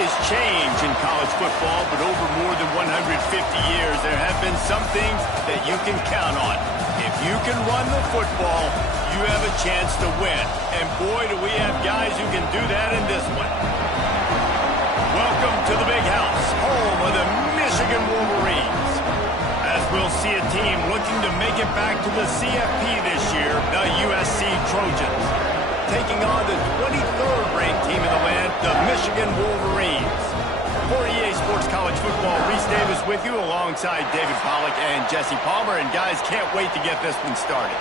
is change in college football, but over more than 150 years, there have been some things that you can count on. If you can run the football, you have a chance to win. And boy, do we have guys who can do that in this one. Welcome to the Big House, home of the Michigan Wolverines. As we'll see a team looking to make it back to the CFP this year, the USC Trojans, taking on the 23rd ranked team in the land, the Michigan Wolverines. For EA Sports College Football, Reese Davis with you alongside David Pollack and Jesse Palmer. And guys, can't wait to get this one started.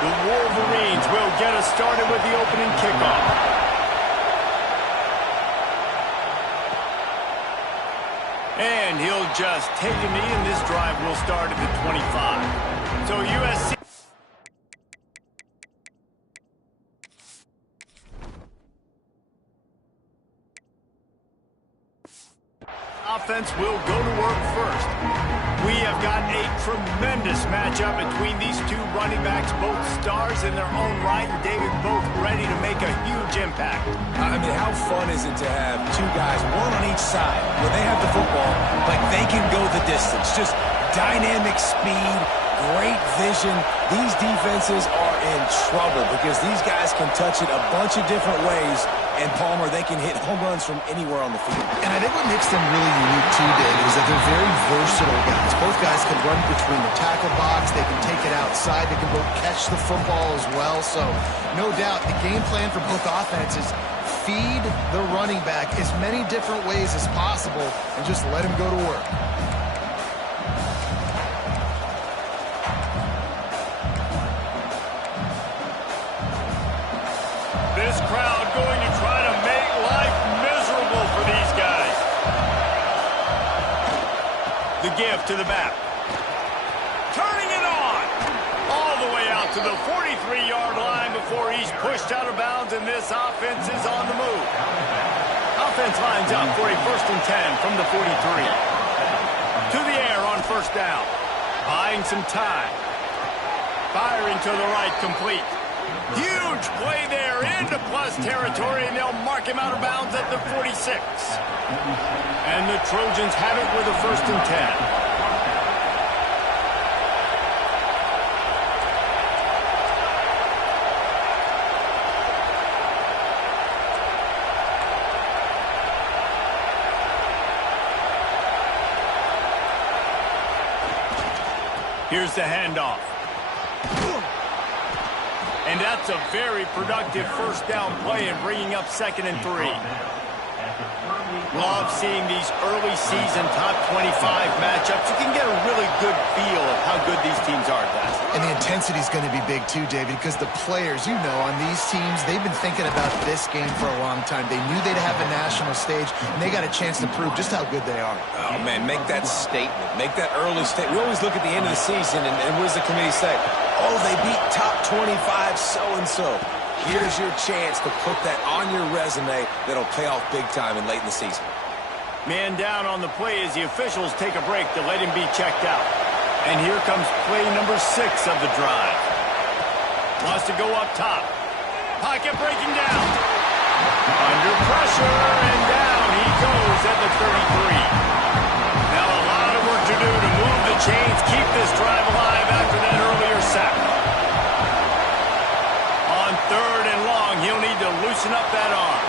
The Wolverines will get us started with the opening kickoff. And he'll just take a knee, and this drive will start at the 25. So USC... offense will go to work first. We have got a tremendous matchup between these two running backs, both stars in their own right, and David, both ready to make a huge impact. I mean, how fun is it to have two guys, one on each side, when they have the football, like they can go the distance. Just dynamic speed, great vision. These defenses are in trouble because these guys can touch it a bunch of different ways. And Palmer, they can hit home runs from anywhere on the field. And I think what makes them really unique too, David, is that they're very versatile guys. Both guys can run between the tackle box. They can take it outside. They can both catch the football as well. So no doubt the game plan for both offenses, feed the running back as many different ways as possible and just let him go to work. This crowd going to try to make life miserable for these guys. The give to the back. Turning it on. All the way out to the 43-yard line before he's pushed out of bounds, and this offense is on the move. Offense lines up for a 1st and 10 from the 43. To the air on 1st down. Buying some time. Firing to the right, complete. Huge play there into plus territory, and they'll mark him out of bounds at the 46. And the Trojans have it with a 1st and 10. Here's the handoff. And that's a very productive 1st down play and bringing up 2nd and 3. Love seeing these early season top 25 matchups. You can get a really good feel of how good these teams are, guys. And the intensity is going to be big too, David, because the players, you know, on these teams, they've been thinking about this game for a long time. They knew they'd have a national stage, and they got a chance to prove just how good they are. Oh, man, make that statement. Make that early statement. We always look at the end of the season, and what does the committee say? Oh, they beat top 25 so-and-so. Here's your chance to put that on your resume that'll pay off big time and late in the season. Man down on the play as the officials take a break to let him be checked out. And here comes play number 6 of the drive. Wants to go up top. Pocket breaking down. Under pressure, and down he goes at the 33. Now a lot of work to do to move the chains, keep this drive alive after that earlier sack. On 3rd and long, he'll need to loosen up that arm.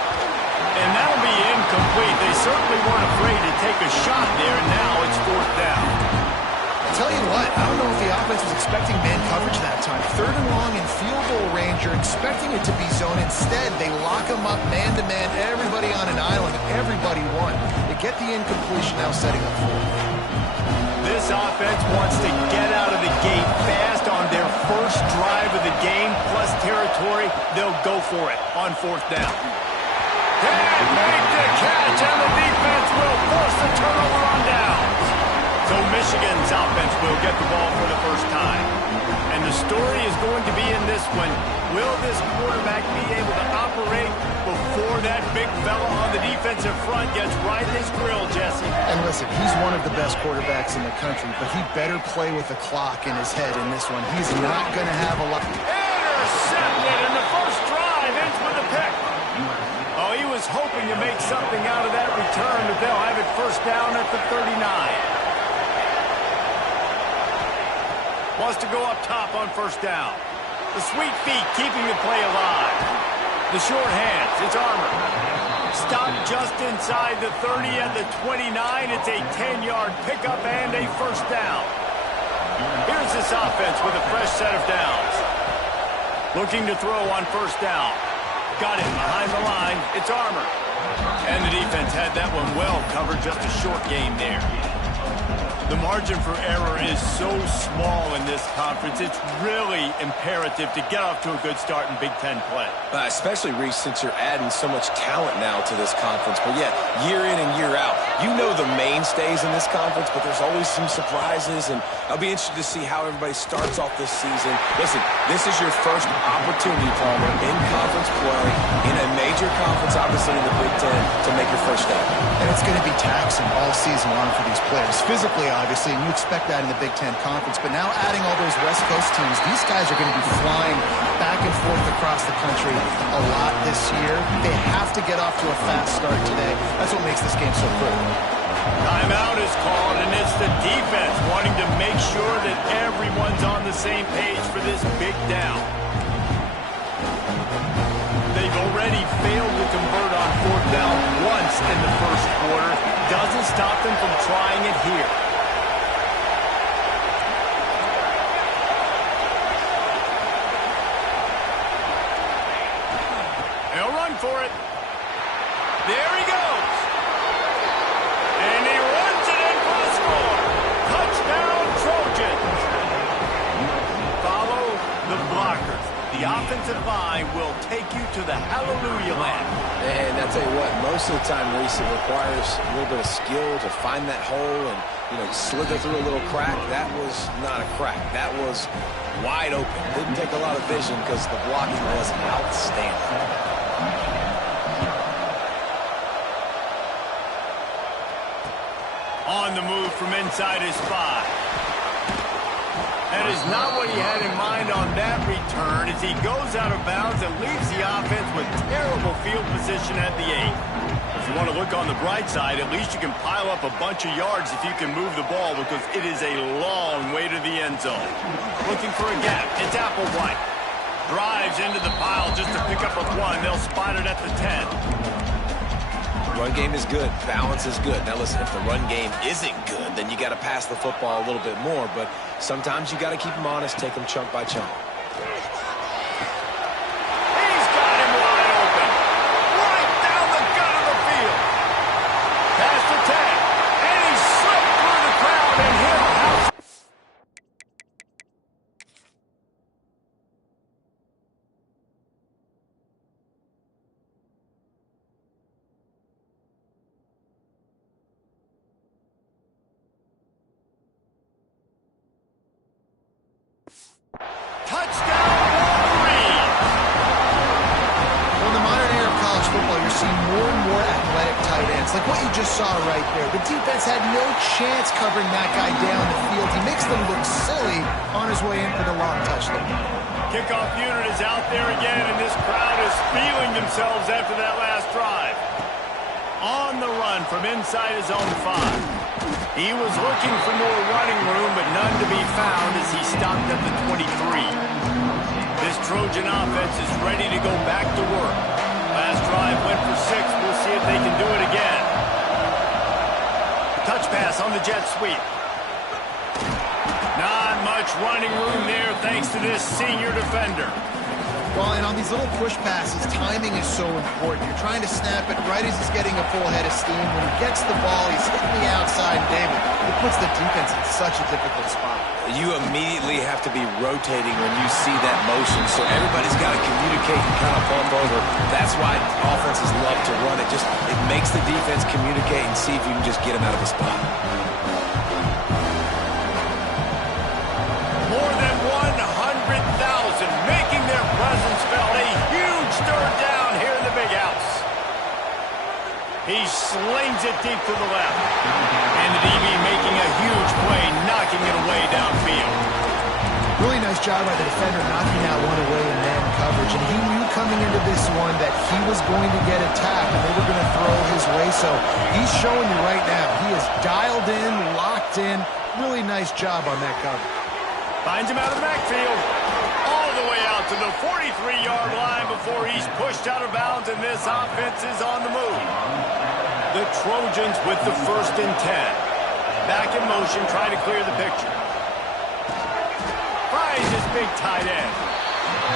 And that'll be incomplete. They certainly weren't afraid to take a shot there, and now it's 4th down. I'll tell you what, I don't know if the offense was expecting man coverage that time. 3rd and long in field goal range, you're expecting it to be zone. Instead, they lock them up man-to-man, everybody on an island, everybody won. They get the incompletion now setting up 4th. This offense wants to get out of the gate fast on their first drive of the game, plus territory. They'll go for it on 4th down. Can't make the catch, and the defense will force a turnover on downs. So Michigan's offense will get the ball for the first time. And the story is going to be in this one. Will this quarterback be able to operate before that big fella on the defensive front gets right in his grill, Jesse? And listen, he's one of the best quarterbacks in the country, but he better play with the clock in his head in this one. He's not going to have a lot. Intercepted, and the first drive ends with a pick. was hoping to make something out of that return, but they'll have it first down at the 39. Wants to go up top on first down. The sweet feet keeping the play alive. The short hands, it's Armour. Stopped just inside the 30 at the 29. It's a 10-yard pickup and a first down. Here's this offense with a fresh set of downs. Looking to throw on first down. Got it behind the line. It's Armour. And the defense had that one well covered. Just a short game there. The margin for error is so small in this conference. It's really imperative to get off to a good start in Big Ten play. Especially, Reese, since you're adding so much talent now to this conference. But, yeah, year in and year out, you know the mainstays in this conference, but there's always some surprises, and I'll be interested to see how everybody starts off this season. Listen, this is your first opportunity, Palmer, in conference play, in a major conference, obviously in the Big Ten, to make your first step. And it's going to be taxing all season long for these players. Physically, obviously, and you expect that in the Big Ten Conference. But now adding all those West Coast teams, these guys are going to be flying back and forth across the country a lot this year. They have to get off to a fast start today. That's what makes this game so cool. Timeout is called, and it's the defense wanting to make sure that everyone's on the same page for this big down. They've already failed to convert on fourth down once in the first quarter. Doesn't stop them from trying it here. They'll run for it. There he goes. And he runs it in for a score. Touchdown, Trojans. Follow the blockers. The offensive line will take you to the hallelujah land. And I'll tell you what, most of the time, Reese, it requires a little bit of skill to find that hole and, slither through a little crack. That was not a crack. That was wide open. Didn't take a lot of vision because the blocking was outstanding. On the move from inside his spot. That is not what he had in mind on that return as he goes out of bounds and leaves the offense with terrible field position at the 8. If you want to look on the bright side, at least you can pile up a bunch of yards if you can move the ball because it is a long way to the end zone. Looking for a gap. It's Applewhite. Drives into the pile just to pick up a 1. They'll spot it at the 10. Run game is good. Balance is good. Now, listen, if the run game isn't good, then you got to pass the football a little bit more. But sometimes you got to keep them honest, take them chunk by chunk. He's got him wide open. Right down the gut of the field. Past the 10. And he slipped through the crowd and hit a house. Touchdown, Wolverine! Well, in the modern era of college football, you're seeing more and more athletic tight ends, like what you just saw right there. The defense had no chance covering that guy down the field. He makes them look silly on his way in for the long touchdown. Kickoff unit is out there again, and this crowd is feeling themselves after that last drive. On the run from inside his own 5. He was looking for more running room, but none to be found as he stopped at the 23. This Trojan offense is ready to go back to work. Last drive went for 6. We'll see if they can do it again. Touch pass on the jet sweep. Not much running room there thanks to this senior defender. Well, and on these little push passes, timing is so important. You're trying to snap it right as he's getting a full head of steam. When he gets the ball, he's hitting the outside, David. It puts the defense in such a difficult spot. You immediately have to be rotating when you see that motion, so everybody's got to communicate and kind of bump over. That's why offenses love to run it. It makes the defense communicate and see if you can just get him out of a spot. More than 100,000 making their presence felt. A huge third down here in the big house. He slings it deep to the left. And the DB making a huge play, knocking it away downfield. Really nice job by the defender knocking that one away in man coverage. coverage, and he knew coming into this one that he was going to get attacked and they were going to throw his way. So he's showing you right now he is dialed in, locked in. Really nice job on that cover. Finds him out of the backfield. All the way out to the 43-yard line before he's pushed out of bounds, and this offense is on the move. The Trojans with the 1st and 10. Back in motion, trying to clear the picture. Finds his big tight end.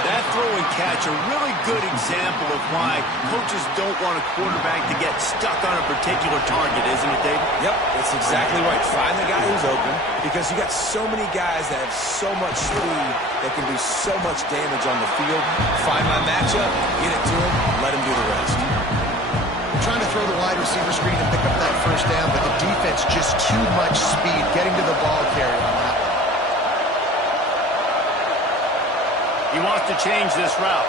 That throw and catch, a really good example of why coaches don't want a quarterback to get stuck on a particular target, isn't it, David? Yep, that's exactly right. Find the guy who's open, because you got so many guys that have so much speed that can do so much damage on the field. Find my matchup, get it to him, let him do the rest. Trying to throw the wide receiver screen and pick up that 1st down, but the defense just too much speed getting to the ball carrier on that one. He wants to change this route.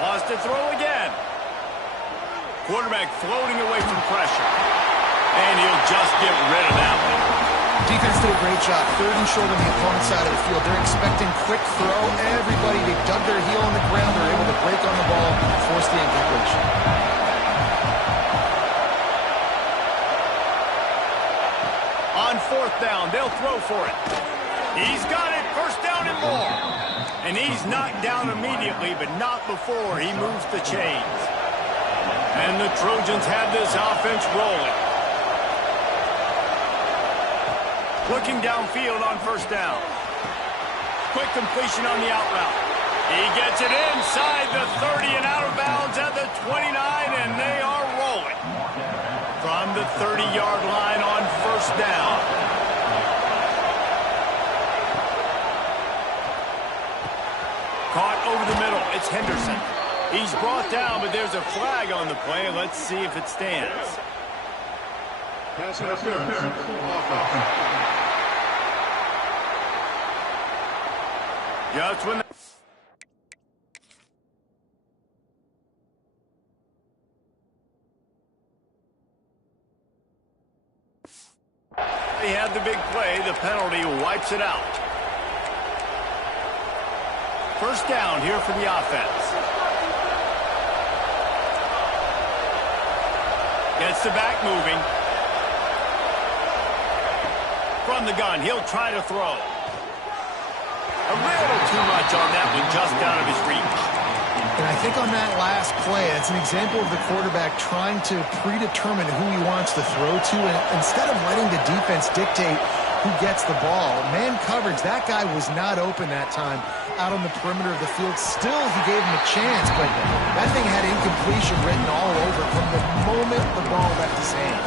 Wants to throw again. Quarterback floating away from pressure. And he'll just get rid of that one. Defense did a great job. 3rd and short on the opponent's side of the field. They're expecting quick throw. Everybody, they dug their heel on the ground. They're able to break on the ball and force the incompletion. On 4th down, they'll throw for it. He's got it. 1st down and more. And he's knocked down immediately, but not before he moves the chains. And the Trojans have this offense rolling. Looking downfield on 1st down. Quick completion on the out route. He gets it inside the 30 and out of bounds at the 29, and they are rolling. From the 30-yard line on 1st down. Caught over the middle. It's Henderson. He's brought down, but there's a flag on the play. Let's see if it stands. Pass interference. Just when they had the big play, the penalty wipes it out. 1st down here for the offense. Gets the back moving. From the gun, he'll try to throw. A little too much on that one, just out of his reach. And I think on that last play, it's an example of the quarterback trying to predetermine who he wants to throw to, and instead of letting the defense dictate who gets the ball. Man coverage, that guy was not open that time out on the perimeter of the field. Still, he gave him a chance, but that thing had incompletion written all over from the moment the ball left his hand.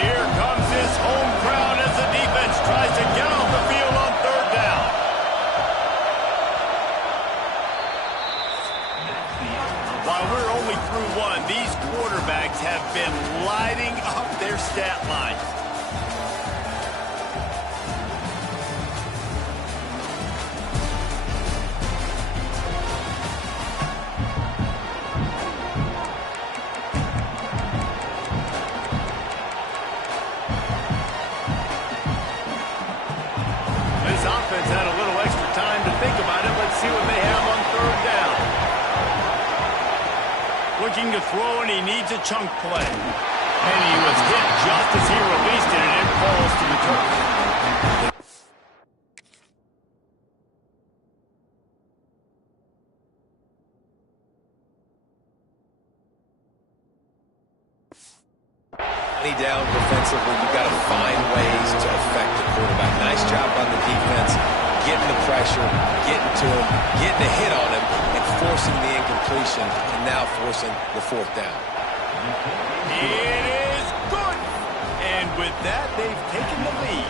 Here comes his home crowd as the defense tries to get off the field on 3rd down. While we're only through one, these quarterbacks have been lighting up their stat lines. This offense had a little extra time to think about it. Let's see what they have on 3rd down. Looking to throw, and he needs a chunk play. And he was hit just as he released it, and it falls to the turf. Down defensively, you got to find ways to affect the quarterback. Nice job on the defense, getting the pressure, getting to him, getting a hit on him, and forcing the incompletion, and now forcing the 4th down. It is good. And with that, they've taken the lead.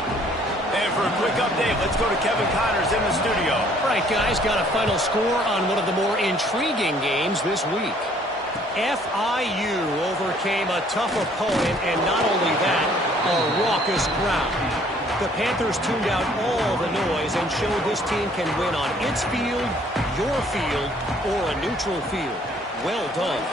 And for a quick update, let's go to Kevin Connors in the studio. All right, guys, got a final score on one of the more intriguing games this week. FIU overcame a tough opponent, and not only that, a raucous crowd. The Panthers tuned out all the noise and showed this team can win on its field, your field, or a neutral field. Well done.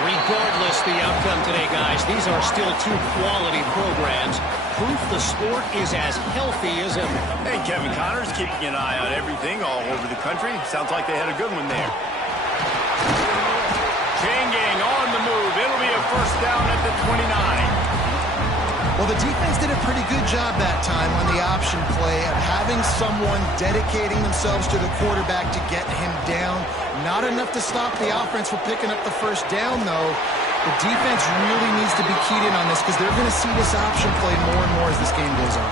Regardless the outcome today, guys, these are still two quality programs. Proof the sport is as healthy as ever. Hey, Kevin Connors keeping an eye on everything all over the country. Sounds like they had a good one there. Chain gang on the move. It'll be a first down at the 29. Well, the defense did a pretty good job that time on the option play of having someone dedicating themselves to the quarterback to get him down. Not enough to stop the offense from picking up the first down, though. The defense really needs to be keyed in on this because they're going to see this option play more and more as this game goes on.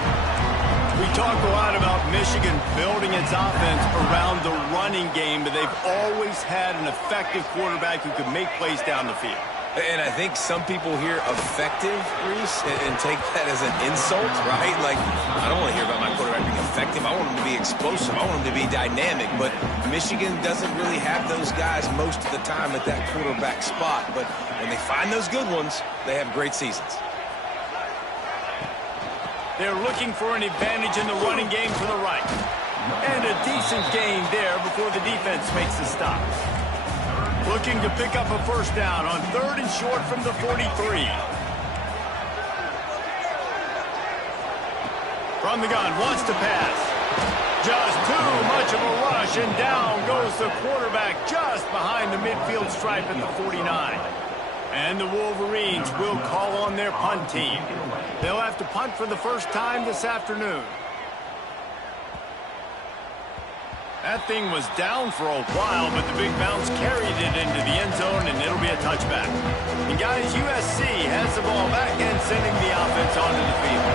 We talk a lot about Michigan building its offense around the running game, but they've always had an effective quarterback who could make plays down the field. And I think some people hear effective, Reese, and take that as an insult, right? Like, I don't want to hear about my quarterback being effective. I want him to be explosive. I want him to be dynamic. But Michigan doesn't really have those guys most of the time at that quarterback spot. But when they find those good ones, they have great seasons. They're looking for an advantage in the running game to the right. And a decent gain there before the defense makes the stop. Looking to pick up a first down on 3rd and short from the 43. From the gun, wants to pass. Just too much of a rush, and down goes the quarterback just behind the midfield stripe at the 49. And the Wolverines will call on their punt team. They'll have to punt for the first time this afternoon. That thing was down for a while, but the big bounce carried it into the end zone, and it'll be a touchback. And guys, USC has the ball back and sending the offense onto the field.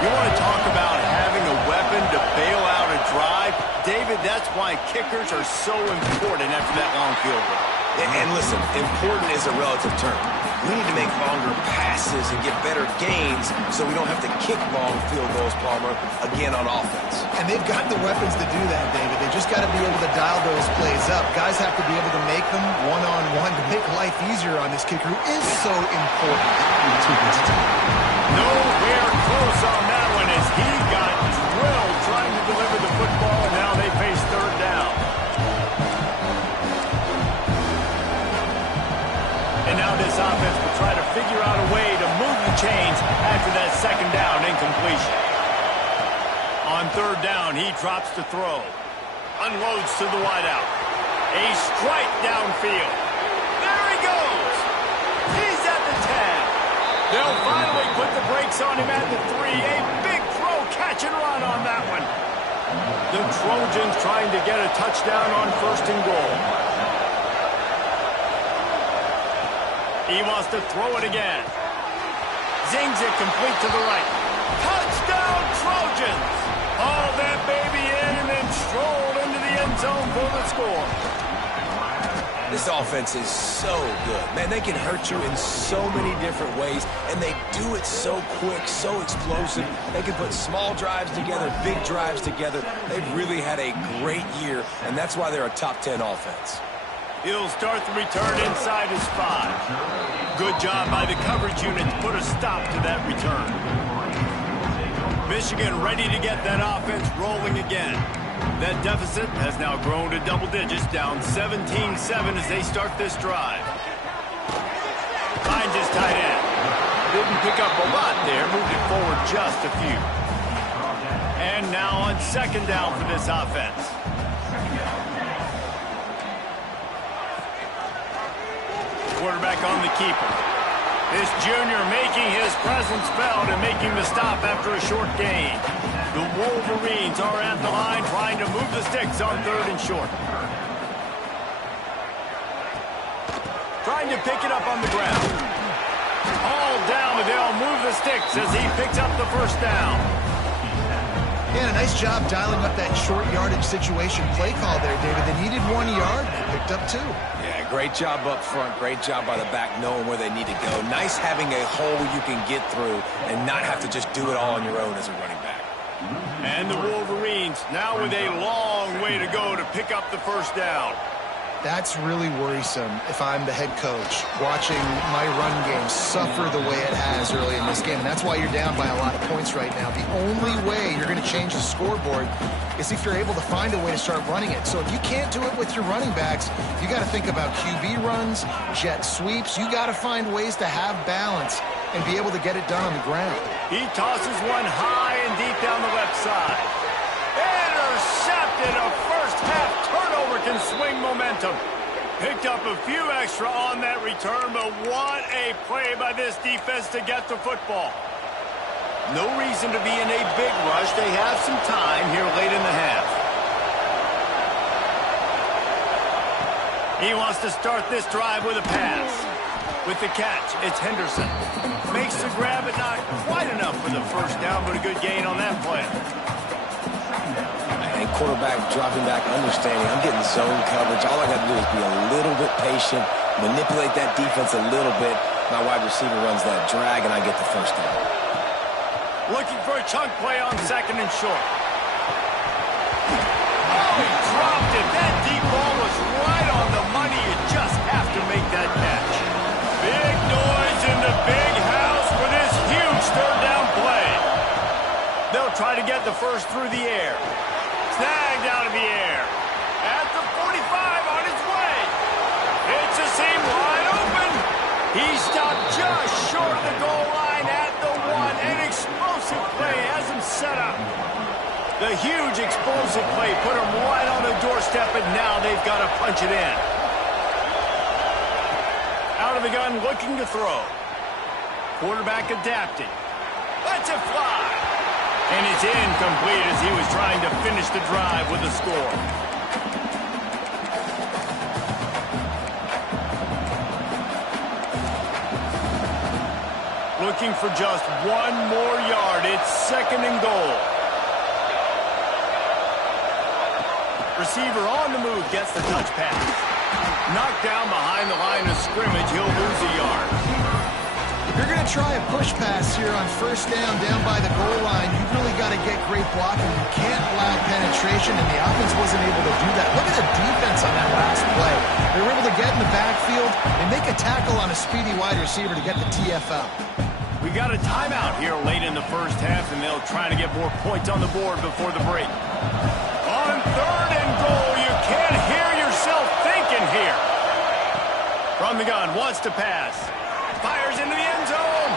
You want to talk about having a weapon to bail out a drive? David, that's why kickers are so important after that long field goal. And listen, important is a relative term. We need to make longer passes and get better gains so we don't have to kick long field goals, Palmer, again on offense. And they've got the weapons to do that, David. They just got to be able to dial those plays up. Guys have to be able to make them one-on-one to make life easier on this kicker who is so important to this team. Nowhere close on that one as he got drilled trying to deliver the football, and now they face 3rd down. And now this offense will try to figure out a way to move the chains after that 2nd down incompletion. On 3rd down, he drops to throw. Unloads to the wideout. A strike downfield. There he goes. He's at the 10. They'll finally put the brakes on him at the 3. A big throw, catch and run on that one. The Trojans trying to get a touchdown on 1st and goal. He wants to throw it again. Zings it complete to the right. Touchdown, Trojans! Hauled that baby in and then strolled into the end zone for the score. This offense is so good. Man, they can hurt you in so many different ways, and they do it so quick, so explosive. They can put small drives together, big drives together. They've really had a great year, and that's why they're a top 10 offense. He'll start the return inside his 5. Good job by the coverage unit to put a stop to that return. Michigan ready to get that offense rolling again. That deficit has now grown to double digits, down 17-7 as they start this drive. Finds his tight end. Didn't pick up a lot there, moved it forward just a few. And now on 2nd down for this offense. Quarterback on the keeper. This junior making his presence felt and making the stop after a short gain. The Wolverines are at the line trying to move the sticks on 3rd and short. Trying to pick it up on the ground. All down, but they'll move the sticks as he picks up the first down. Yeah, a nice job dialing up that short yardage situation play call there, David. They needed 1 yard, they picked up 2. Yeah, great job up front. Great job by the back knowing where they need to go. Nice having a hole you can get through and not have to just do it all on your own as a running back. And the Wolverines now with a long way to go to pick up the first down. That's really worrisome if I'm the head coach watching my run game suffer the way it has early in this game. And that's why you're down by a lot of points right now. The only way you're going to change the scoreboard is if you're able to find a way to start running it. So if you can't do it with your running backs, you got to think about QB runs, jet sweeps. You got to find ways to have balance and be able to get it done on the ground. He tosses one high and deep down the left side. Intercepted. A first half turnover can swing momentum. Picked up a few extra on that return, but what a play by this defense to get the football. No reason to be in a big rush. They have some time here late in the half. He wants to start this drive with a pass. With the catch, it's Henderson. Makes the grab, but not quite enough for the first down, but a good gain on that play. And quarterback dropping back, understanding I'm getting zone coverage. All I got to do is be a little bit patient, manipulate that defense a little bit. My wide receiver runs that drag, and I get the first down. Looking for a chunk play on second and short. Oh, he dropped it. That deep ball was right on the money. You just have to make that catch. Big noise in the big house for this huge third down play. They'll try to get the first through the air. Snagged out of the air. At the 45 on his way. It's a seam wide open. He stopped just short of the goal line at the 1. An explosive play has him set up. The huge explosive play put him right on the doorstep, and now they've got to punch it in. Out of the gun, looking to throw. Quarterback adapting. Lets it fly. And it's incomplete as he was trying to finish the drive with a score. Looking for just one more yard. It's second and goal. Receiver on the move gets the touch pass. Knocked down behind the line of scrimmage. He'll lose a yard. If you're going to try a push pass here on first down by the goal line, you've really got to get great blocking. You can't allow penetration, and the offense wasn't able to do that. Look at the defense on that last play. They were able to get in the backfield and make a tackle on a speedy wide receiver to get the TFL. We got a timeout here late in the first half, and they'll try to get more points on the board before the break. On third and goal, you can't hear yourself thinking here. From the gun, wants to pass. Fires into the end zone.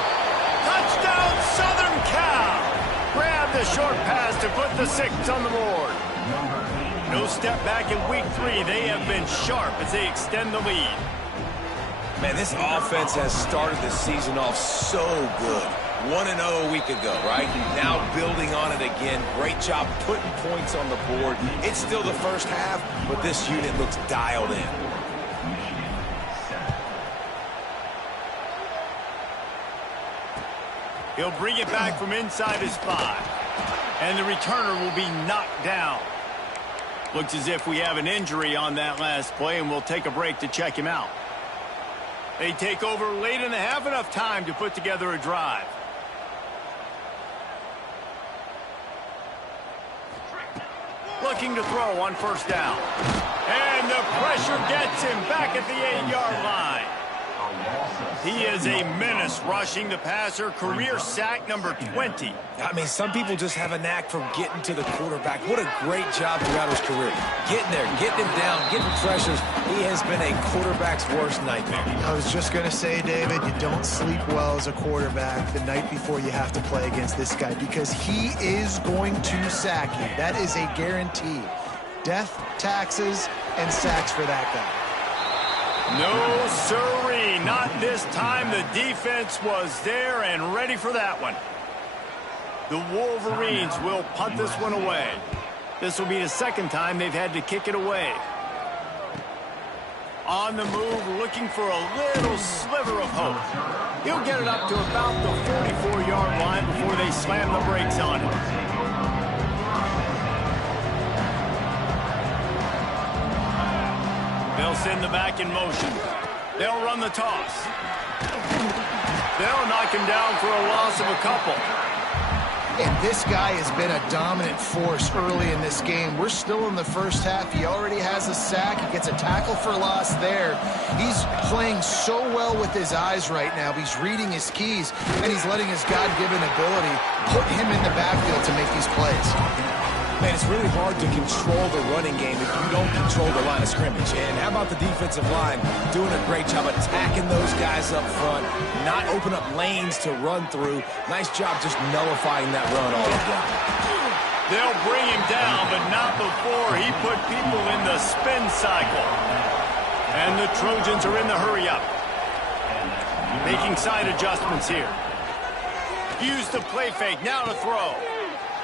Touchdown, Southern Cal. Grab the short pass to put the 6 on the board. No step back in week 3. They have been sharp as they extend the lead. Man, this offense has started the season off so good. 1-0 a week ago, right? Now building on it again. Great job putting points on the board. It's still the first half, but this unit looks dialed in. He'll bring it back from inside his 5. And the returner will be knocked down. Looks as if we have an injury on that last play, and we'll take a break to check him out. They take over late in the half, enough time to put together a drive. Looking to throw on first down. And the pressure gets him back at the 8-yard line. He is a menace rushing the passer. Career sack number 20. I mean, some people just have a knack for getting to the quarterback. What a great job throughout his career. Getting there, getting him down, getting pressures. He has been a quarterback's worst nightmare. I was just going to say, David, you don't sleep well as a quarterback the night before you have to play against this guy because he is going to sack you. That is a guarantee. Death, taxes, and sacks for that guy. No, sirree. Not this time. The defense was there and ready for that one. The Wolverines will punt this one away. This will be the second time they've had to kick it away. On the move, looking for a little sliver of hope. He'll get it up to about the 44-yard line before they slam the brakes on him. They'll send the back in motion. They'll run the toss. They'll knock him down for a loss of a couple. And this guy has been a dominant force early in this game. We're still in the first half. He already has a sack. He gets a tackle for loss there. He's playing so well with his eyes right now. He's reading his keys, and he's letting his God-given ability put him in the backfield to make these plays. Man, it's really hard to control the running game if you don't control the line of scrimmage. And how about the defensive line doing a great job attacking those guys up front, not open up lanes to run through. Nice job just nullifying that run all around. They'll bring him down, but not before he put people in the spin cycle. And the Trojans are in the hurry-up. Making side adjustments here. Use the play fake, now to throw.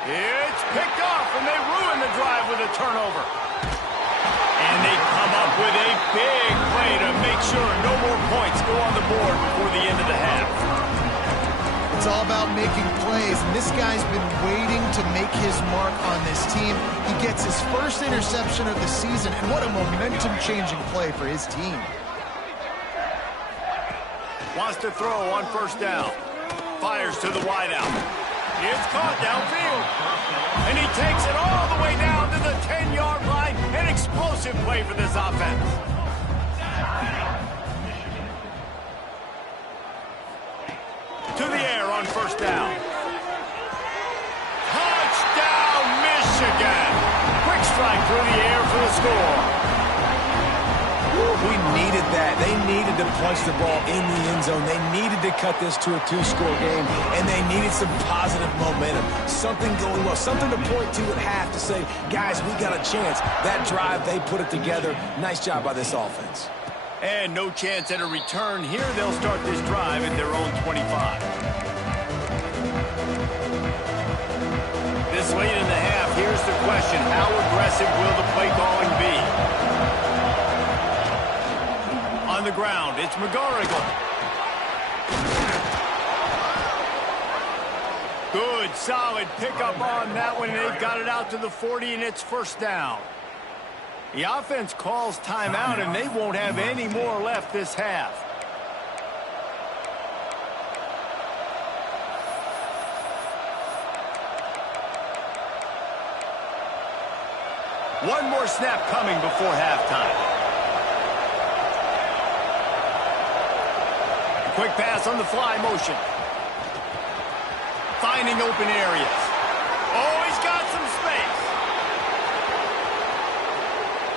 It's picked off, and they ruin the drive with a turnover. And they come up with a big play to make sure no more points go on the board before the end of the half. It's all about making plays, and this guy's been waiting to make his mark on this team. He gets his first interception of the season, and what a momentum-changing play for his team. Wants to throw on first down. Fires to the wideout. It's caught downfield. And he takes it all the way down to the 10-yard line. An explosive play for this offense. To the air on first down. Touchdown, Michigan. Quick strike through the air for the score. We needed that. They needed to punch the ball in the end zone. They needed to cut this to a 2-score game, and they needed some positive momentum. Something going well, something to point to at half to say, guys, we got a chance. That drive, they put it together. Nice job by this offense. And no chance at a return here. They'll start this drive at their own 25. This late in the half, here's the question. How aggressive will the play calling be? On the ground, it's McGarrigle. Good, solid pickup on that one. They've got it out to the 40, and it's first down. The offense calls timeout, and they won't have any more left this half. One more snap coming before halftime. Quick pass on the fly motion. Finding open areas. Oh, he's got some space.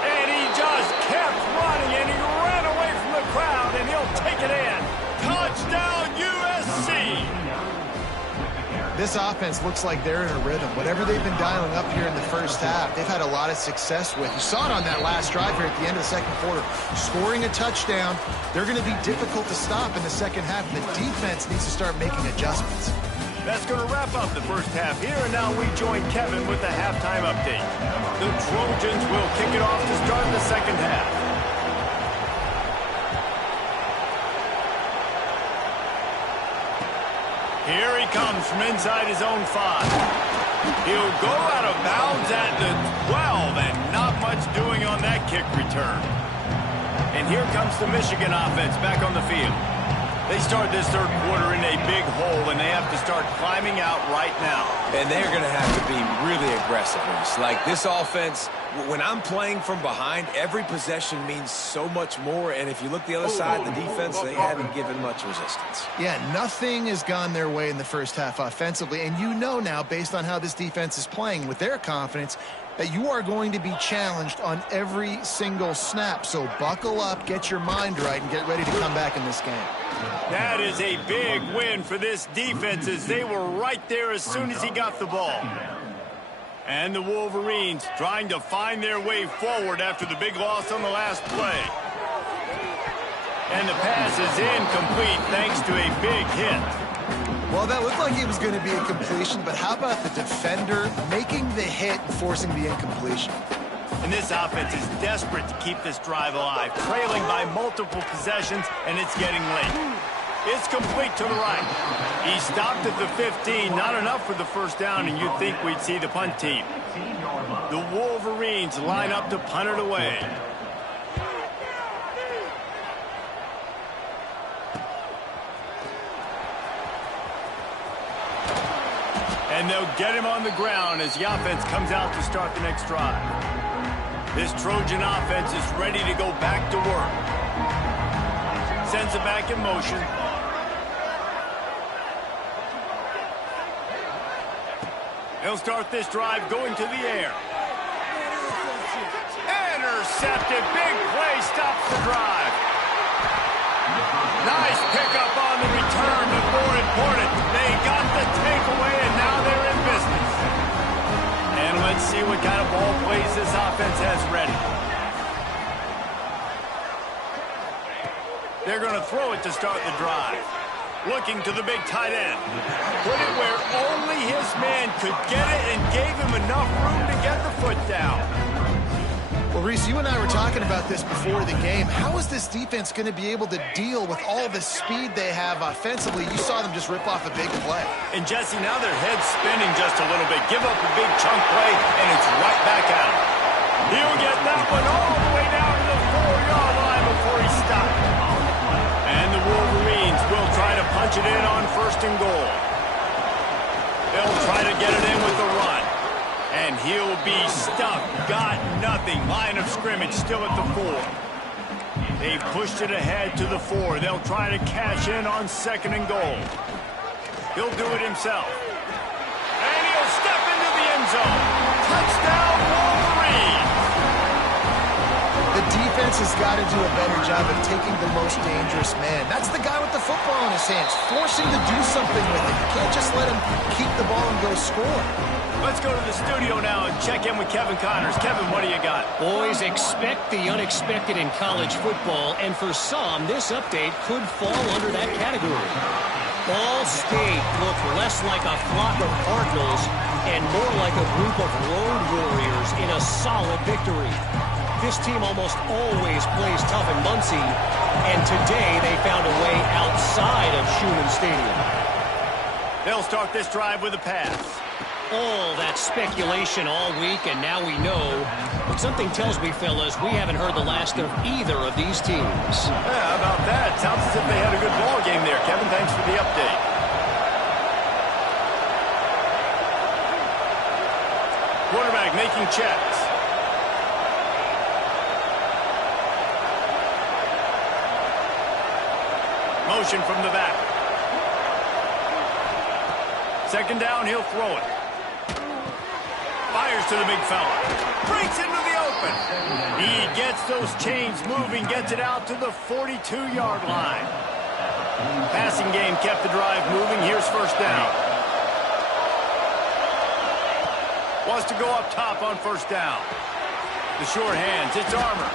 And he just kept running, and he ran away from the crowd, and he'll take it in. Touchdown, USC. This offense looks like they're in a rhythm. Whatever they've been dialing up here in the first half, they've had a lot of success with. You saw it on that last drive here at the end of the second quarter. Scoring a touchdown, they're going to be difficult to stop in the second half. The defense needs to start making adjustments. That's going to wrap up the first half here, and now we join Kevin with the halftime update. The Trojans will kick it off to start the second half. Here he comes from inside his own 5. He'll go out of bounds at the 12, and not much doing on that kick return. And here comes the Michigan offense back on the field. They start this third quarter in a big hole, and they have to start climbing out right now. And they're going to have to be really aggressive. Like this offense, when I'm playing from behind, every possession means so much more. And if you look the other side, the defense, they haven't given much resistance. Yeah, nothing has gone their way in the first half offensively. And you know now, based on how this defense is playing with their confidence, that you are going to be challenged on every single snap. So buckle up, get your mind right, and get ready to come back in this game. That is a big win for this defense, as they were right there as soon as he got the ball. And the Wolverines trying to find their way forward after the big loss on the last play. And the pass is incomplete thanks to a big hit. Well, that looked like it was going to be a completion, but how about the defender making the hit and forcing the incompletion? And this offense is desperate to keep this drive alive, trailing by multiple possessions, and it's getting late. It's complete to the right. He stopped at the 15, not enough for the first down, and you'd think we'd see the punt team. The Wolverines line up to punt it away. And they'll get him on the ground as the offense comes out to start the next drive. This Trojan offense is ready to go back to work. Sends it back in motion. He'll start this drive going to the air. Intercepted. Big play stops the drive. Nice pickup on the return, but more important, they got the takeaway, and now they're in business. And let's see what kind of ball plays this offense has ready. They're going to throw it to start the drive. Looking to the big tight end. Put it where only his man could get it and gave him enough room to get the foot down. Well, Reese, you and I were talking about this before the game. How is this defense going to be able to deal with all the speed they have offensively? You saw them just rip off a big play. And, Jesse, now their head's spinning just a little bit. Give up a big chunk play, and it's right back out. He'll get that one all the way down to the 4-yard line before he stops. And the Wolverines will try to punch it in on 1st and goal. They'll try to get it in with the run. And he'll be stuck. Got nothing. Line of scrimmage still at the 4. They pushed it ahead to the 4. They'll try to cash in on 2nd and goal. He'll do it himself. And he'll step into the end zone. Touchdown, Wolverines! The defense has got to do a better job of taking the most dangerous man. That's the guy with the football in his hands. Force him to do something with it. You can't just let him keep the ball and go score. Let's go to the studio now and check in with Kevin Connors. Kevin, what do you got? Boys, expect the unexpected in college football, and for some, this update could fall under that category. Ball State looked less like a flock of Cardinals and more like a group of road warriors in a solid victory. This team almost always plays tough in Muncie, and today they found a way outside of Schumann Stadium. They'll start this drive with a pass. All that speculation all week, and now we know. But something tells me, fellas, we haven't heard the last of either of these teams. Yeah, how about that? Sounds as if they had a good ball game there. Kevin, thanks for the update. Quarterback making checks. Motion from the back. 2nd down, he'll throw it. Fires to the big fella. Breaks into the open. He gets those chains moving, gets it out to the 42-yard line. Passing game kept the drive moving. Here's 1st down. Wants to go up top on 1st down. The short hands, it's Armour.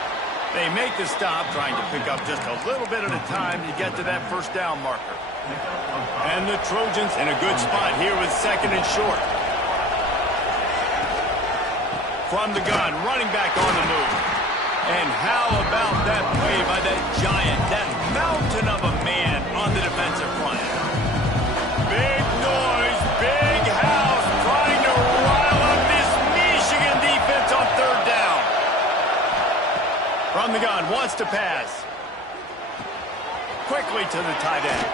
They make the stop, trying to pick up just a little bit at a time to get to that 1st down marker. And the Trojans in a good spot here with 2nd and short. From the gun, running back on the move. And how about that play by that giant, that mountain of a man on the defensive front? Big noise, big house, trying to rile up this Michigan defense on 3rd down. From the gun, wants to pass. Quickly to the tight end.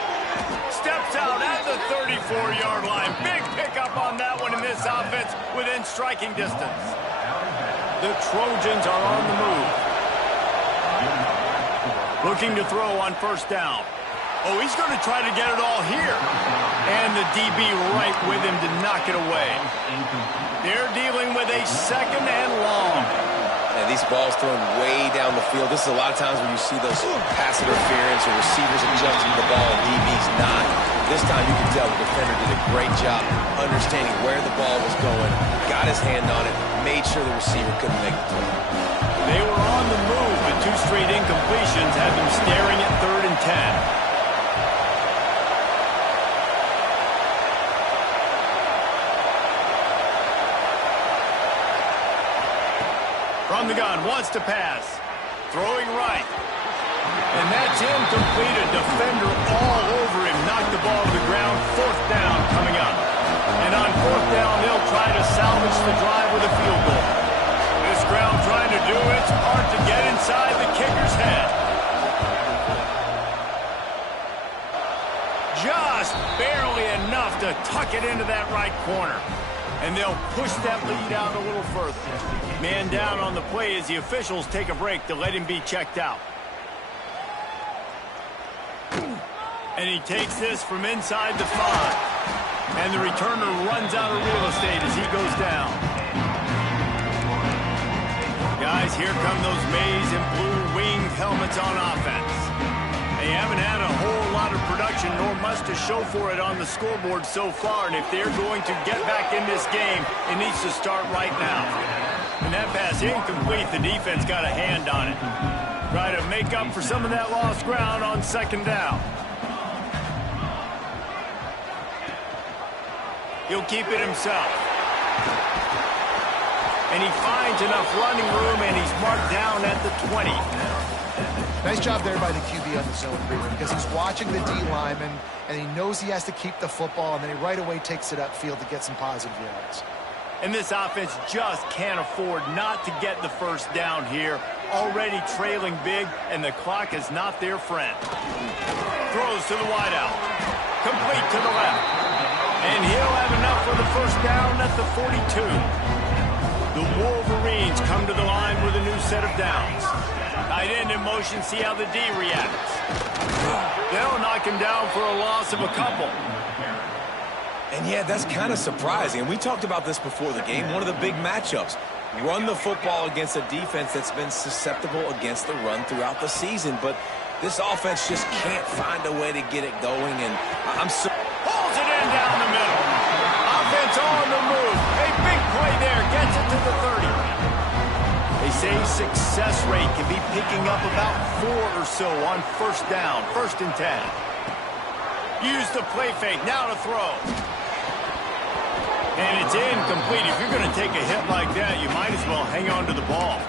Steps out at the 34-yard line. Big pickup on that one in this offense within striking distance. The Trojans are on the move. Looking to throw on 1st down. Oh, he's going to try to get it all here. And the DB right with him to knock it away. They're dealing with a 2nd and long. And these balls thrown way down the field. This is a lot of times where you see those pass interference or receivers adjusting the ball and DB's not. This time you can tell the defender did a great job understanding where the ball was going, got his hand on it, made sure the receiver couldn't make the throw. They were on the move, but 2 straight incompletions had them staring at 3rd and 10. From the gun, wants to pass. Throwing right. And that's incomplete. A defender all over him. Knocked the ball to the ground. 4th down coming up. And on 4th down, they'll try to salvage the drive with a field goal. This crowd trying to do its part to get inside the kicker's head. Just barely enough to tuck it into that right corner. And they'll push that lead out a little further. Man down on the play as the officials take a break to let him be checked out. And he takes this from inside the 5. And the returner runs out of real estate as he goes down. Guys, here come those maize and blue winged helmets on offense. They haven't had a whole lot of production, nor much to show for it on the scoreboard so far. And if they're going to get back in this game, it needs to start right now. And that pass incomplete. The defense got a hand on it. Try to make up for some of that lost ground on second down. He'll keep it himself. And he finds enough running room, and he's marked down at the 20. Nice job there by the QB on the zone read because he's watching the D lineman, and he knows he has to keep the football, and then he right away takes it upfield to get some positive yards. And this offense just can't afford not to get the first down here. Already trailing big, and the clock is not their friend. Throws to the wideout. Complete to the left. And he'll have enough for the first down at the 42. The Wolverines come to the line with a new set of downs. Tight end in motion, see how the D reacts. They'll knock him down for a loss of a couple. And yeah, that's kind of surprising. We talked about this before the game. One of the big matchups. Run the football against a defense that's been susceptible against the run throughout the season. But this offense just can't find a way to get it going. And I'm so... Pulls it in down the middle. Offense on the move. A big play there. Gets it to the 30. They say success rate can be picking up about 4 or so on first down. 1st and 10. Use the play fake. Now to throw. And it's incomplete. If you're going to take a hit like that, you might as well hang on to the ball.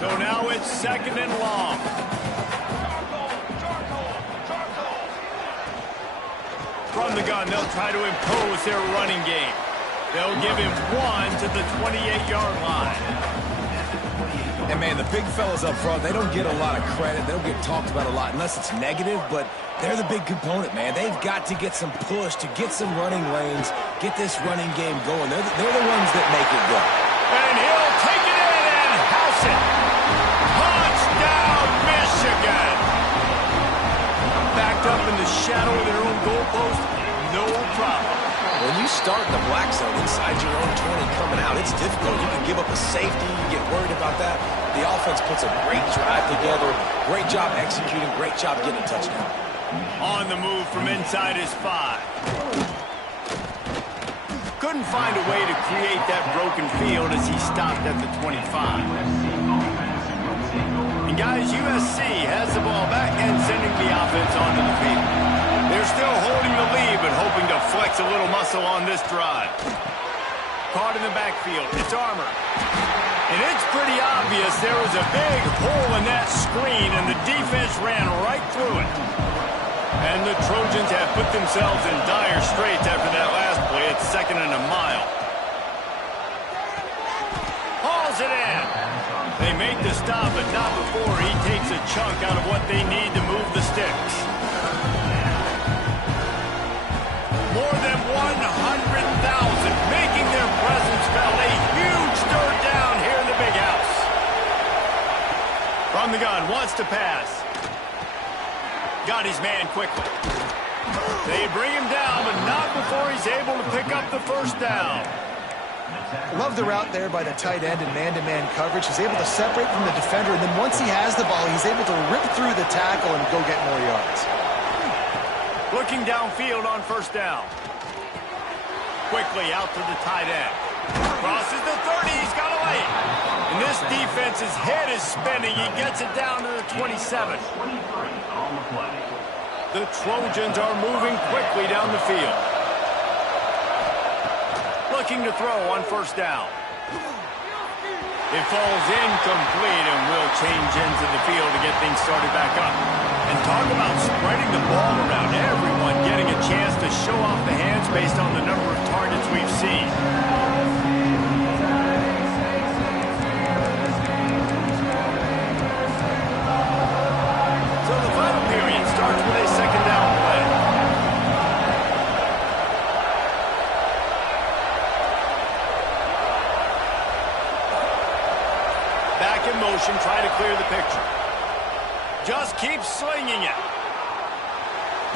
So now it's 2nd and long. From the gun, they'll try to impose their running game. They'll give him 1 to the 28-yard line. And, man, the big fellas up front, they don't get a lot of credit. They don't get talked about a lot unless it's negative, but they're the big component, man. They've got to get some push to get some running lanes, get this running game going. They're the ones that make it go. And he'll take it in and house it. Touchdown, Michigan. Backed up in the shadow of their own goalpost, no problem. When you start the black zone inside your own 20 coming out, it's difficult. You can give up a safety. You get worried about that. The offense puts a great drive together. Great job executing. Great job getting a touchdown. On the move from inside his 5. Couldn't find a way to create that broken field as he stopped at the 25. And guys, USC has the ball back and sending the offense onto the field. They're still holding the lead, but hoping to flex a little muscle on this drive. Caught in the backfield. It's Armour. And it's pretty obvious there was a big hole in that screen, and the defense ran right through it. And the Trojans have put themselves in dire straits after that last play. It's 2nd and a mile. Hauls it in. They make the stop, but not before he takes a chunk out of what they need to move the sticks. More than 100,000 making their presence felt. A huge third down here in the big house. From the gun, wants to pass. Got his man quickly. They bring him down, but not before he's able to pick up the first down. Love the route there by the tight end in man-to-man coverage. He's able to separate from the defender, and then once he has the ball, he's able to rip through the tackle and go get more yards. Looking downfield on first down. Quickly out to the tight end. Crosses the 30. He's got a lane. And this defense's head is spinning. He gets it down to the 27. The Trojans are moving quickly down the field. Looking to throw on first down. It falls incomplete and will change into the field to get things started back up. And talk about spreading the ball around. Everyone getting a chance to show off the hands based on the number of targets we've seen. So the final period starts with a 2nd down play. clear the picture. Just keep slinging it.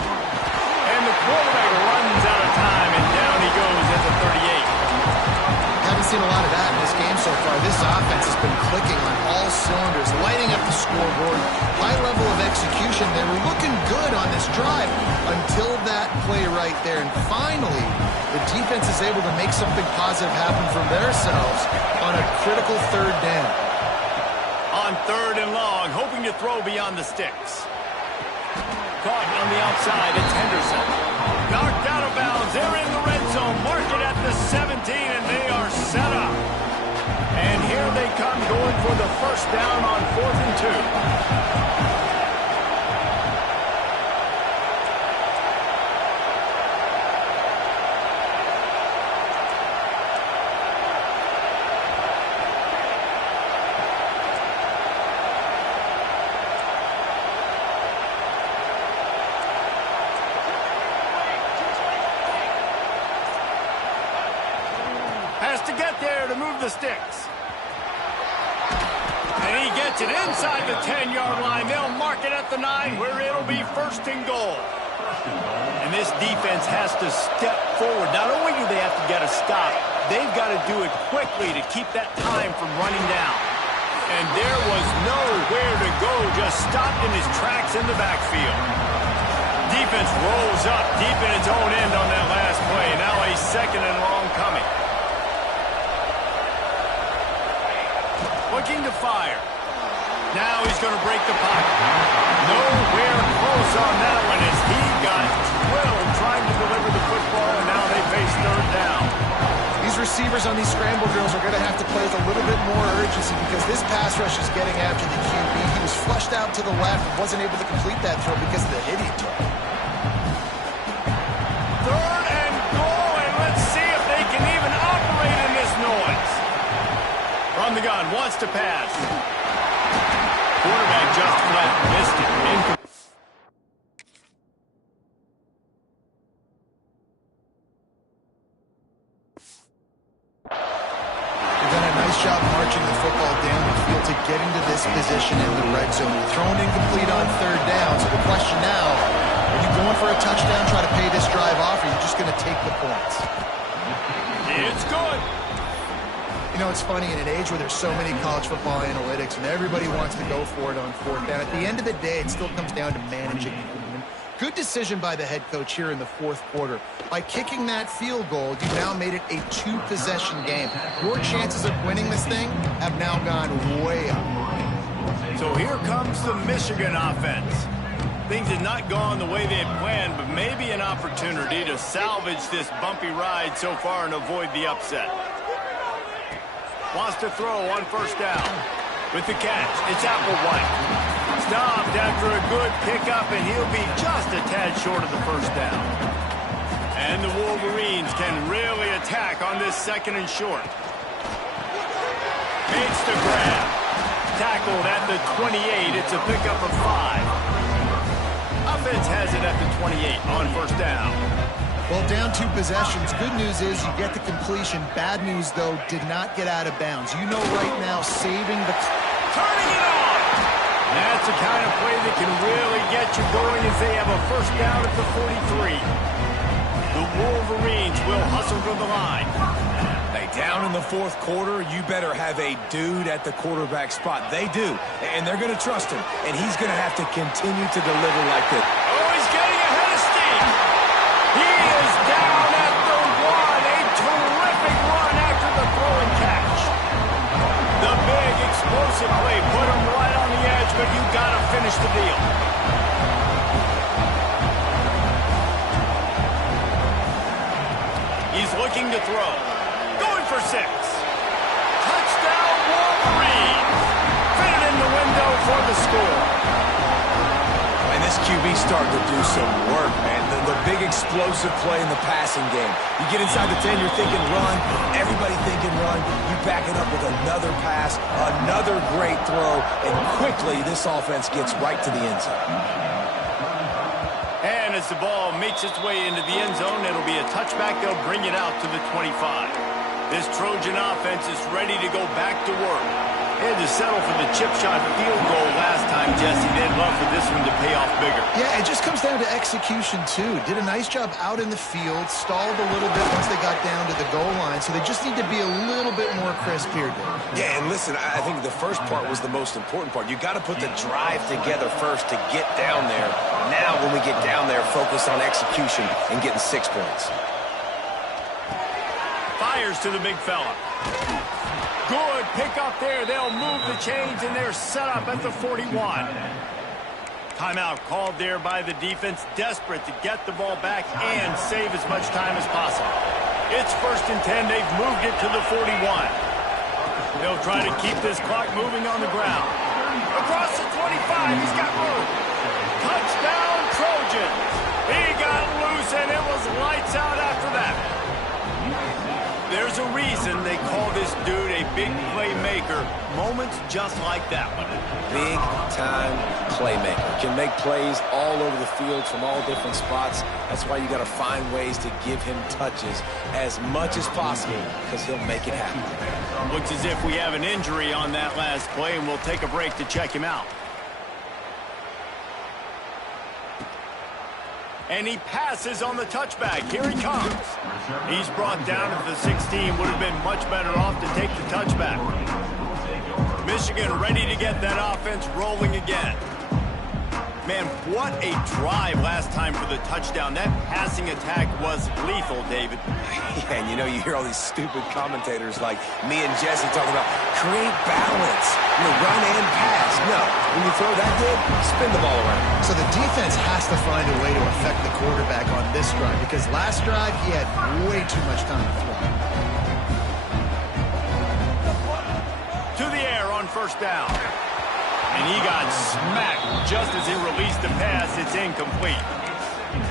And the quarterback runs out of time, and down he goes at the 38. Haven't seen a lot of that in this game so far. This offense has been clicking on all cylinders, lighting up the scoreboard, high level of execution. They were looking good on this drive until that play right there. And finally, the defense is able to make something positive happen from themselves on a critical third down. On 3rd and long, hoping to throw beyond the sticks. Caught on the outside, it's Henderson. Knocked out of bounds, they're in the red zone, mark it at the 17, and they are set up. And here they come going for the first down on 4th and 2. Has to get there to move the sticks. And he gets it inside the 10-yard line. They'll mark it at the 9, where it'll be 1st and goal. And this defense has to step forward. Not only do they have to get a stop, they've got to do it quickly to keep that time from running down. And there was nowhere to go, just stopped in his tracks in the backfield. Defense rolls up deep in its own end on that last play. Now a 2nd and long coming. Looking to fire. Now he's going to break the pocket. Nowhere close on that one as he got drilled trying to deliver the football, and now they face 3rd down. These receivers on these scramble drills are going to have to play with a little bit more urgency because this pass rush is getting after the QB. He was flushed out to the left and wasn't able to complete that throw because of the hit he took. 3rd and goal, and let's see if they can even operate in this noise. From the gun, wants to pass. Quarterback just flat missed it. They've done a nice job marching the football down the field to get into this position in the red zone. Thrown incomplete on 3rd down, so the question now, are you going for a touchdown, try to pay this drive off, or are you just going to take the points? It's good. You know, it's funny, in an age where there's so many college football analytics and everybody wants to go for it on 4th down, at the end of the day, it still comes down to managing the game. Good decision by the head coach here in the 4th quarter. By kicking that field goal, you've now made it a 2-possession game. Your chances of winning this thing have now gone way up. So here comes the Michigan offense. Things had not gone the way they had planned, but maybe an opportunity to salvage this bumpy ride so far and avoid the upset. Wants to throw on 1st down. With the catch, it's Applewhite. Stopped after a good pickup, and he'll be just a tad short of the 1st down. And the Wolverines can really attack on this 2nd and short. Makes the grab. Tackled at the 28. It's a pickup of 5. Offense has it at the 28 on 1st down. Well, down 2 possessions. Good news is you get the completion. Bad news, though, did not get out of bounds. You know right now, saving the... Turning it on! That's the kind of play that can really get you going as they have a 1st down at the 43. The Wolverines will hustle to the line. Hey, down in the 4th quarter, you better have a dude at the quarterback spot. They do, and they're going to trust him, and he's going to have to continue to deliver like this. Oh, he's getting ahead of steam. He is down at the 1. A terrific run after the throw and catch. The big explosive play put him right on the edge, but you got to finish the deal. He's looking to throw. Going for 6. Touchdown Wolverines. Fit it in the window for the score. And this QB starting to do some work, man. The big explosive play in the passing game. You get inside the 10, you're thinking run. Everybody thinking run. You back it up with another pass, another great throw, and quickly this offense gets right to the end zone. And as the ball makes its way into the end zone, it'll be a touchback. They'll bring it out to the 25. This Trojan offense is ready to go back to work. They had to settle for the chip shot field goal last time, Jesse. They'd love for this one to pay off bigger. Yeah, it just comes down to execution, too. Did a nice job out in the field, stalled a little bit once they got down to the goal line, so they just need to be a little bit more crisp here, Dave. Yeah, and listen, I think the first part was the most important part. You got to put the drive together first to get down there. Now, when we get down there, focus on execution and getting 6 points. Fires to the big fella. Good pick up there. They'll move the chains, and they're set up at the 41. Timeout called there by the defense, desperate to get the ball back and save as much time as possible. It's 1st and 10. They've moved it to the 41. They'll try to keep this clock moving on the ground. Across the 25. He's got room. Touchdown, Trojans. He got loose, and it was lights out after that. There's a reason they call this dude a big playmaker. Moments just like that one. Big-time playmaker. Can make plays all over the field from all different spots. That's why you got to find ways to give him touches as much as possible, because he'll make it happen. Looks as if we have an injury on that last play, and we'll take a break to check him out. And he passes on the touchback. Here he comes. He's brought down at the 16. Would have been much better off to take the touchback. Michigan ready to get that offense rolling again. Man, what a drive last time for the touchdown. That passing attack was lethal, David. Yeah, and you know, you hear all these stupid commentators like me and Jesse talking about create balance, run and pass. No, when you throw that good, spin the ball around. So the defense has to find a way to affect the quarterback on this drive, because last drive he had way too much time to throw. To the air on 1st down. And he got smacked just as he released the pass. It's incomplete.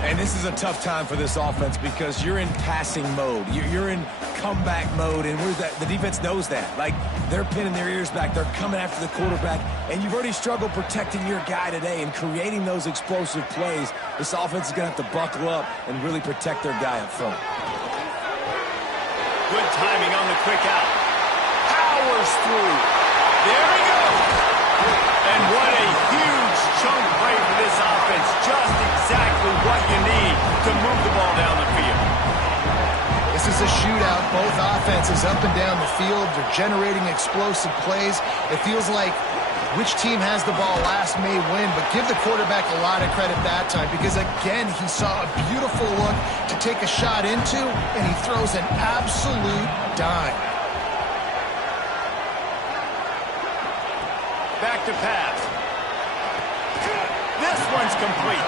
And this is a tough time for this offense because you're in passing mode. You're in comeback mode, and the defense knows that. Like, they're pinning their ears back. They're coming after the quarterback, and you've already struggled protecting your guy today and creating those explosive plays. This offense is going to have to buckle up and really protect their guy up front. Good timing on the quick out. Powers through. There he goes. And what a huge chunk play for this offense. Just exactly what you need to move the ball down the field. This is a shootout. Both offenses up and down the field. They're generating explosive plays. It feels like which team has the ball last may win, but give the quarterback a lot of credit that time, because, again, he saw a beautiful look to take a shot into, and he throws an absolute dime. Back to pass. This one's complete.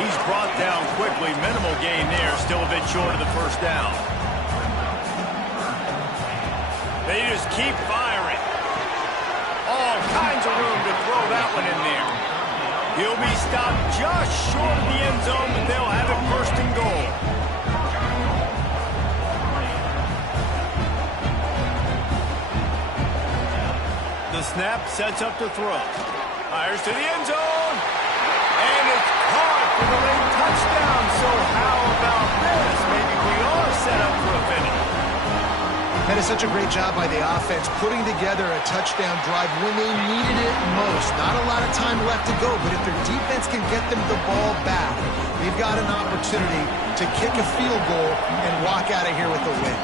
He's brought down quickly. Minimal gain there. Still a bit short of the 1st down. They just keep firing. All kinds of room to throw that one in there. He'll be stopped just short of the end zone, but they'll have it 1st and goal. The snap sets up to throw. Fires to the end zone. And it's caught for the late touchdown. So how about this? Maybe we are set up for a finish. That is such a great job by the offense, putting together a touchdown drive when they needed it most. Not a lot of time left to go, but if their defense can get them the ball back, they've got an opportunity to kick a field goal and walk out of here with a win.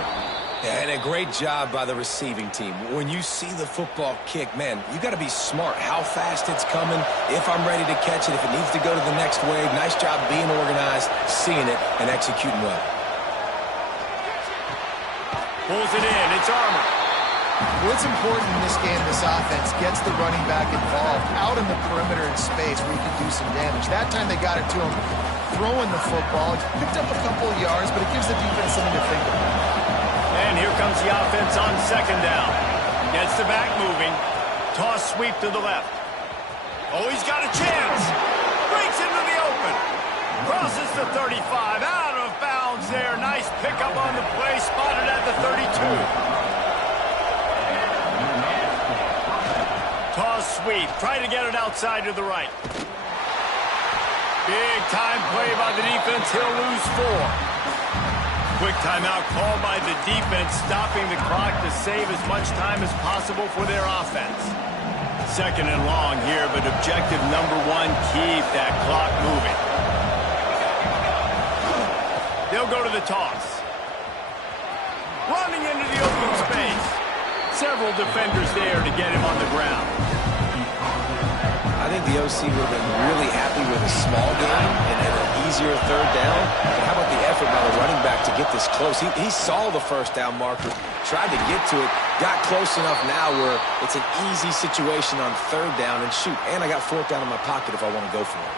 And a great job by the receiving team. When you see the football kick, man, you got to be smart how fast it's coming, if I'm ready to catch it, if it needs to go to the next wave. Nice job being organized, seeing it, and executing well. Pulls it in. It's Armour. Well, it's important in this game, this offense gets the running back involved out in the perimeter in space where you can do some damage. That time they got it to him throwing the football. Picked up a couple of yards, but it gives the defense something to think about. And here comes the offense on 2nd down. Gets the back moving. Toss sweep to the left. Oh, he's got a chance. Breaks into the open. Crosses the 35. Out of bounds there. Nice pickup on the play. Spotted at the 32. Toss sweep. Try to get it outside to the right. Big time play by the defense. He'll lose 4. Quick timeout called by the defense, stopping the clock to save as much time as possible for their offense. Second and long here, but objective number one, keep that clock moving. They'll go to the toss. Running into the open space. Several defenders there to get him on the ground. I think the OC would have been really happy with a small game and an easier third down. But how about the effort by the running back to get this close? He saw the first down marker, tried to get to it, got close enough now where it's an easy situation on third down, and shoot, and I got fourth down in my pocket if I want to go for it.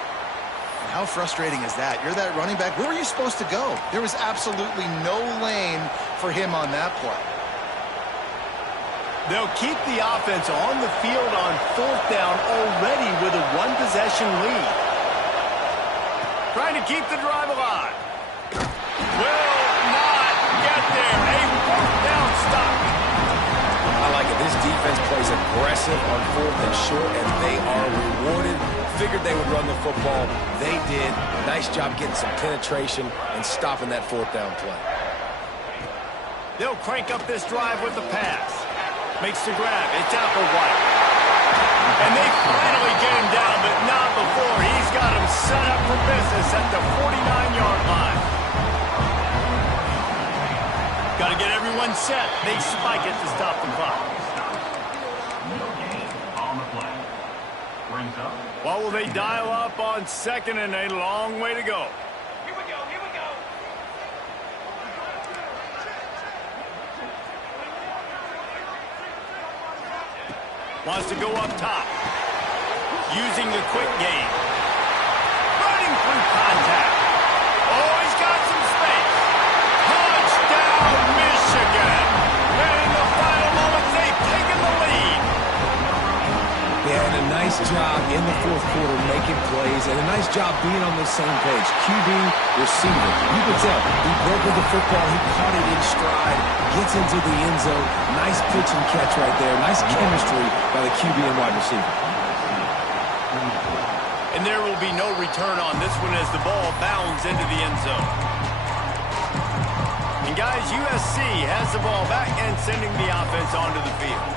How frustrating is that? You're that running back. Where were you supposed to go? There was absolutely no lane for him on that play. They'll keep the offense on the field on fourth down already with a one-possession lead. Trying to keep the drive alive. Will not get there. A fourth down stop. I like it. This defense plays aggressive on fourth and short, and they are rewarded. Figured they would run the football. They did. Nice job getting some penetration and stopping that fourth down play. They'll crank up this drive with the pass. Makes the grab. It's Applewhite. And they finally get him down, but not before. He's got him set up for business at the 49-yard line. Got to get everyone set. They spike it to stop the clock. What will they dial up on second and a long way to go? Wants to go up top. Using the quick game. Running through contact. Oh, he's got some space. Touchdown, Michigan. And in the final moments, they've taken the lead. Yeah, and a nice job in the fourth quarter making plays, and a nice job being on the same page. QB, receiver. You can tell he broke with the football. He caught it in stride. Gets into the end zone. Nice pitch and catch right there. Nice chemistry by the QB and wide receiver. And there will be no return on this one as the ball bounds into the end zone. And guys, USC has the ball back and sending the offense onto the field.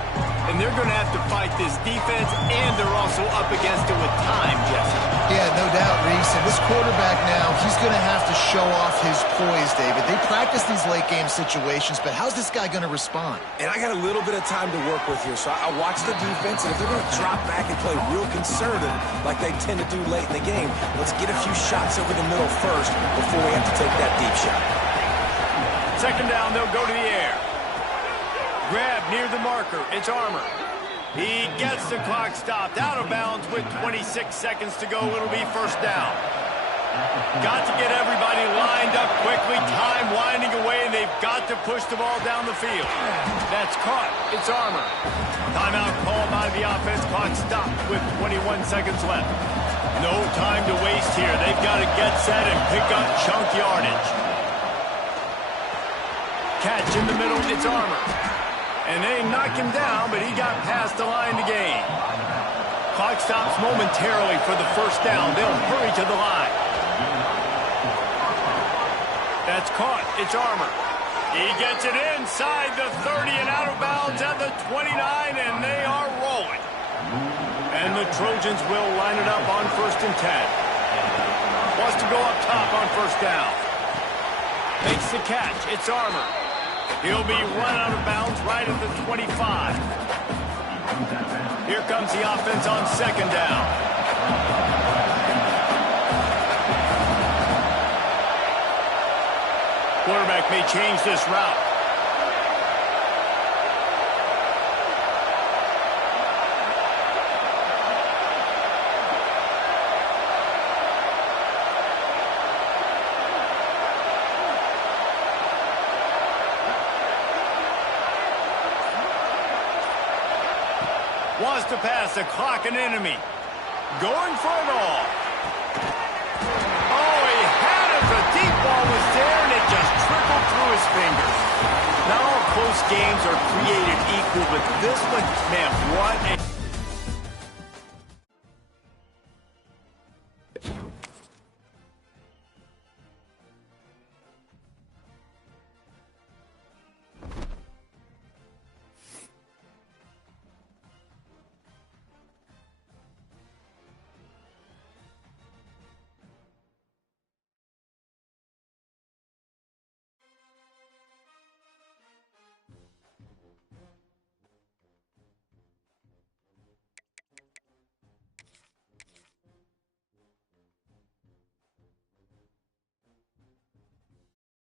And they're going to have to fight this defense, and they're also up against it with time, Jesse. Yeah, no doubt, Reese. And this quarterback now, he's going to have to show off his poise, David. They practice these late-game situations, but how's this guy going to respond? And I got a little bit of time to work with here, so I watch the defense, and if they're going to drop back and play real conservative like they tend to do late in the game, let's get a few shots over the middle first before we have to take that deep shot. Second down, they'll go to the air. Grab near the marker. It's Armour. He gets the clock stopped. Out of bounds with 26 seconds to go. It'll be first down. Got to get everybody lined up quickly. Time winding away, and they've got to push the ball down the field. That's caught. It's Armour. Timeout called by the offense. Clock stopped with 21 seconds left. No time to waste here. They've got to get set and pick up chunk yardage. Catch in the middle. It's Armour. And they knock him down, but he got past the line to gain. Clock stops momentarily for the first down. They'll hurry to the line. That's caught. It's Armour. He gets it inside the 30 and out of bounds at the 29, and they are rolling. And the Trojans will line it up on 1st and 10. Wants to go up top on first down. Makes the catch. It's Armour. He'll be run out of bounds right at the 25. Here comes the offense on second down. Quarterback may change this route. Wants to pass the clock, an enemy. Going for it all. Oh, he had it. The deep ball was there, and it just trickled through his fingers. Not all close games are created equal, but this one, man, what a...